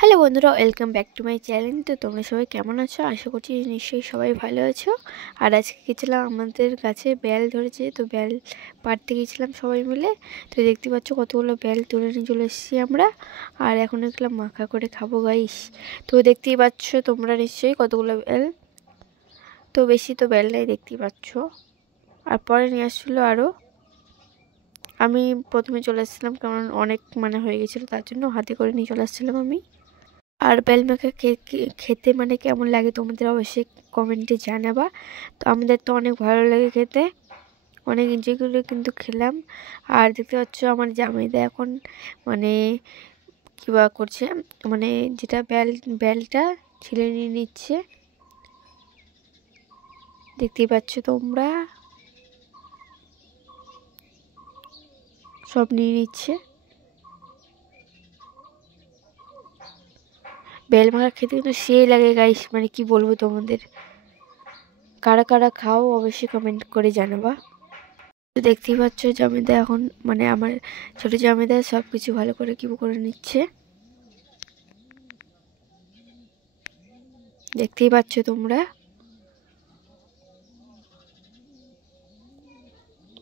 Hello বন্ধুরা, welcome back to my channel. তো তোমরা সবাই কেমন আছো? আশা করছি নিশ্চয়ই সবাই ভালো আছো। আর আজকে গেছিলাম আমাদের গাছে বেল ধরেছে, তো বেল পাড়তে গেছিলাম সবাই মিলে। তো দেখতে পাচ্ছ কতগুলো বেল তুলে নিয়ে চলে এসেছি আমরা। আর এখন এগুলো মাখা করে খাবো গাইস। তো দেখতেই পাচ্ছ তোমরা নিশ্চয়ই কতগুলো বেল। তো বেশি তো বেল নাই, দেখতেই পাচ্ছ। আর পরে নিয়ে আসছিলো আরও। আমি প্রথমে চলে এসেছিলাম, কারণ অনেক হয়ে গেছিলো, তার জন্য হাতে করে নিয়ে চলে আসছিলাম আমি। আর বেল মাখা খেতে কেমন লাগে তোমাদের অবশ্যই কমেন্টে জানাবা। তো আমাদের তো অনেক ভালো লাগে খেতে, অনেক এনজয় করে কিন্তু খেলাম। আর দেখতে পাচ্ছ আমার জামাইদা এখন কিবা করছে, যেটা বেলটা ছিলে নিয়ে নিচ্ছে, দেখতেই পাচ্ছ তোমরা, সব নিয়ে নিচ্ছে। বেল মাখা খেতে কিন্তু সেই লাগে গাইস, কি বলবো তোমাদের। কারা কারা খাও অবশ্যই কমেন্ট করে জানাবা। তো দেখতেই পাচ্ছ জামাইদা এখন আমার ছোট জামাইদা সব কিছু ভালো করে কি করে নিচ্ছে, দেখতেই পাচ্ছ তোমরা।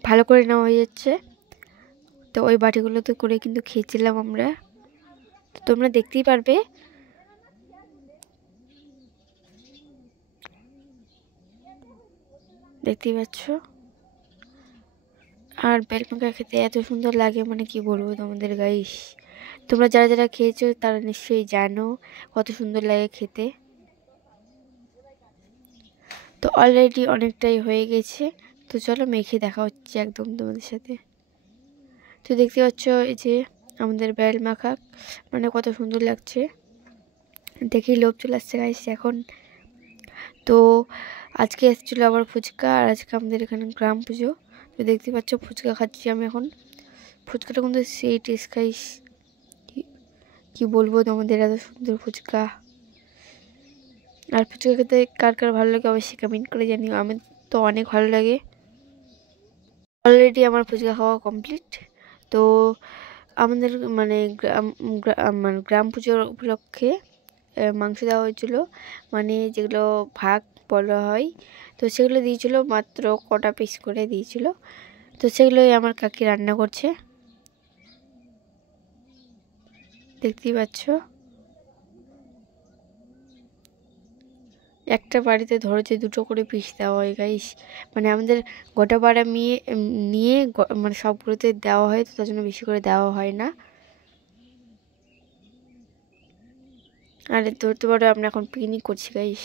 ভালো করে নেওয়া হয়ে যাচ্ছে। তো ওই বাটিগুলোতে করে কিন্তু খেয়েছিলাম আমরা, তো তোমরা দেখতেই পারবে। দেখতেই পাচ্ছ। আর বেল মাখা খেতে এত সুন্দর লাগে, কি বলবো তোমাদের গাইস। তোমরা যারা যারা খেয়েছো তারা নিশ্চয়ই জানো কত সুন্দর লাগে খেতে। তো অলরেডি অনেকটাই হয়ে গেছে, তো চলো মেখে দেখা হচ্ছে একদম তোমাদের সাথে। তো দেখতে পাচ্ছ এই যে আমাদের বেল মাখা কত সুন্দর লাগছে, দেখেই লোভ চলে আসছে গাইস এখন। তো আজকে এসেছিলো আবার ফুচকা, আর আজকে আমাদের এখানে গ্রাম পুজো। তো দেখতে পাচ্ছ ফুচকা খাচ্ছি আমি এখন। ফুচকাটা কিন্তু সেই টেস্ট গাইস, কি বলবো তোমাদের, এত সুন্দর ফুচকা। আর ফুচকা খেতে কার কার ভালো লাগে অবশ্যই কমেন্ট করে জানিও। আমি তো অনেক ভালো লাগে। অলরেডি আমার ফুচকা খাওয়া কমপ্লিট। তো আমাদের গ্রাম পুজোর উপলক্ষে মাংস দেওয়া হয়েছিল, যেগুলো ভাগ বলা হয়। তো সেগুলো দিয়েছিল, মাত্র কটা পিস করে দিয়েছিল। তো সেগুলোই আমার কাকি রান্না করছে, দেখতেই পাচ্ছ। একটা বাড়িতে ধরেছে দুটো করে পিস দেওয়া হয় গাইস, আমাদের গোটা পাড়া নিয়ে সবগুলোতে দেওয়া হয়, তো তার জন্য বেশি করে দেওয়া হয় না। আর ধরতে পারো আমরা এখন পিকনিক করছি গাইস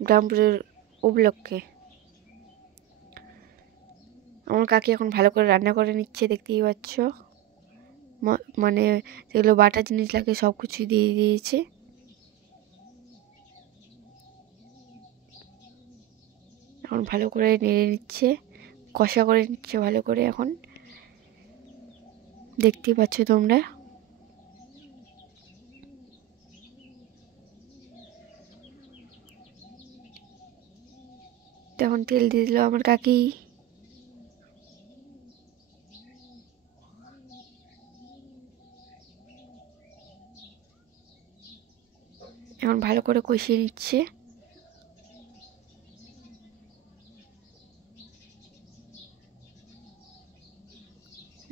গ্রাম পুজোর উপলক্ষে। আমার কাকি এখন ভালো করে রান্না করে নিচ্ছে, দেখতেই পাচ্ছ। যেগুলো বাটা জিনিস লাগে সব কিছু দিয়ে দিয়েছে। এখন ভালো করে নেড়ে নিচ্ছে, কষা করে নিচ্ছে ভালো করে এখন, দেখতেই পাচ্ছ তোমরা। তখন তেল দিয়ে দিল আমার কাকি। এখন ভালো করে কষিয়ে নিচ্ছে,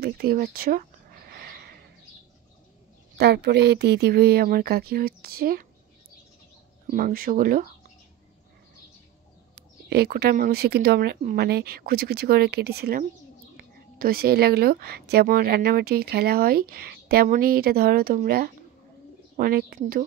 দেখতেই পাচ্ছ। তারপরে দিয়ে দিবে আমার কাকি হচ্ছে মাংসগুলো। এই কোটা মাংস কিন্তু আমরা কুচি কুচি করে কেটেছিলাম। তো সেই লাগলো, যেমন রান্নাবাটি খেলা হয় তেমনই এটা ধরো তোমরা, অনেক কিন্তু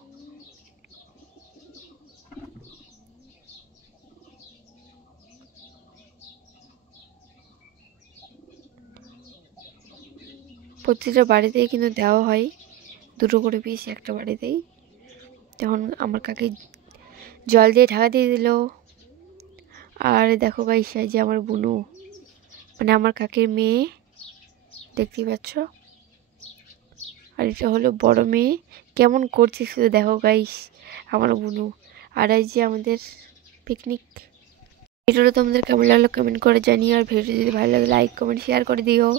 প্রতিটা বাড়িতেই কিন্তু দেওয়া হয় দুটো করে পিস একটা বাড়িতেই। তখন আমার কাকি জল দিয়ে ঢাকা দিয়ে দিল। আর দেখো গাইস, যে আমার বুনু আমার কাকির মেয়ে, দেখতেই পাচ্ছ। আর এটা হলো বড় মেয়ে, কেমন করছে শুধু দেখো গাইস আমার বুনু। আর এই যে আমাদের পিকনিক। ভিডিওটা তোমাদের কেমন লাগলো কমেন্ট করে জানিও, আর ভিডিও যদি ভালো লাগে লাইক কমেন্ট শেয়ার করে দিও।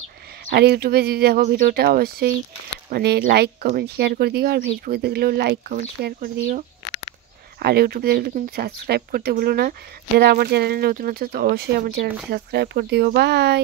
আর ইউটিউবে যদি দেখো ভিডিওটা অবশ্যই মানে লাইক কমেন্ট শেয়ার করে দিও, আর ফেসবুকে দেখলেও লাইক কমেন্ট শেয়ার করে দিও। আর ইউটিউবে দেখলে কিন্তু সাবস্ক্রাইব করতে ভুলো না। যারা আমার চ্যানেলে নতুন আছে তো অবশ্যই আমার চ্যানেলটা সাবস্ক্রাইব করে দিও। বাই।